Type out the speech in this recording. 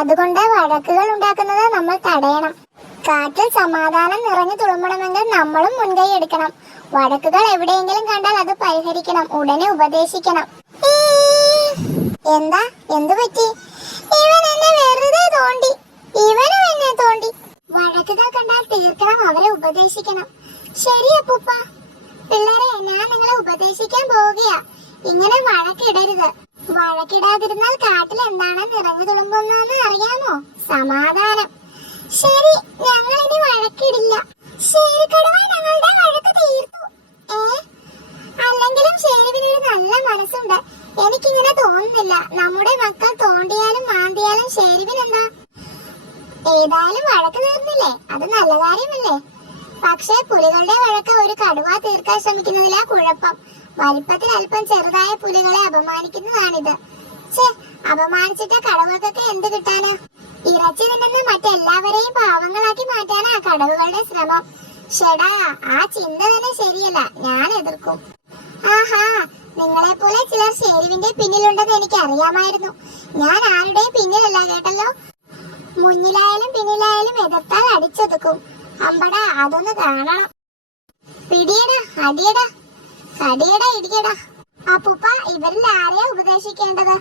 അതുകൊണ്ട് വഴക്കുകൾ ഉണ്ടാക്കുന്നത് നമ്മൾ തടയണം. കാറ്റിൽ സമാധാനം നിറഞ്ഞു തുളുമ്പണമെങ്കിൽ നമ്മളും മുൻകൈ എടുക്കണം. വഴക്കുകൾ എവിടെയെങ്കിലും കണ്ടാൽ അത് പരിഹരിക്കണം, ഉടനെ ഉപദേശിക്കണം. എന്താ, എന്തു പറ്റി? ഇവൻ എന്നെ വെറുതെ തോണ്ടി, ഇവനും എന്നെ തോണ്ടി. വഴക്കുകൾ കണ്ടാൽ തീർക്കണം, അവരെ ഉപദേശിക്കണം. ശരി അപ്പൂപ്പ. പിള്ളേരെ, ഞാൻ നിങ്ങളെ ഉപദേശിക്കാൻ പോവുകയാ. ഇങ്ങനെ വഴക്കിടരുത്. വഴക്കിടാതിരുന്നാൽ കാട്ടിൽ എന്താണ് നിറഞ്ഞു തുളുമ്പുന്നതെന്ന് അറിയാമോ? സമാധാനം. ശരി, ഞങ്ങൾ ഇനി വഴക്കിടില്ല. ശേരിക്കടുവ ഞങ്ങളുടെ വഴക്ക് തീർത്തു. അല്ലെങ്കിലും ശേരുവിനൊരു നല്ല മനസ്സുണ്ട്. എനിക്കിങ്ങനെ തോന്നുന്നില്ല. നമ്മുടെ മക്കൾ തോണ്ടിയാലും മാന്തിയാലും ശേരുവിനെന്താ? ഏതായാലും വഴക്ക് തീർന്നില്ലേ, അത് നല്ല കാര്യമല്ലേ. പക്ഷേ പുലികളുടെ വഴക്ക് ഒരു കടുവ തീർക്കാൻ ശ്രമിക്കുന്നതിലാ കുഴപ്പം. വലിപ്പത്തിൽ അല്പം ചെറുതായ പുലികളെ അപമാനിക്കുന്നതാണിത്. അപമാനിച്ചിട്ട് കടുവകൾക്ക് എന്ത് കിട്ടാന്? ഇറച്ചി തിന്നുന്ന മറ്റെല്ലാവരെയും പാവങ്ങളാക്കി മാറ്റാനാ കടുവകളുടെ ശ്രമം. ഷെടാ, ആ ചിന്ത തന്നെ ശരിയല്ല, ഞാൻ എതിർക്കും. ആഹാ, നിങ്ങളെ പോലെ ചിലർ ശേരുവിന്റെ പിന്നിലുണ്ടെന്ന് എനിക്ക് അറിയാമായിരുന്നു. ഞാൻ ആരുടെയും പിന്നിലല്ല കേട്ടല്ലോ. മുന്നിലായാലും പിന്നിലായാലും എതിർത്താൽ അടിച്ചൊതുക്കും. അമ്പടാ, അതൊന്ന് കാണണം. പിടിയടാ, അടിയടാ, കടിയടാ, ഇടിയടാ. അപ്പൂപ്പ, ഇവരിൽ ആരെയാ ഉപദേശിക്കേണ്ടത്?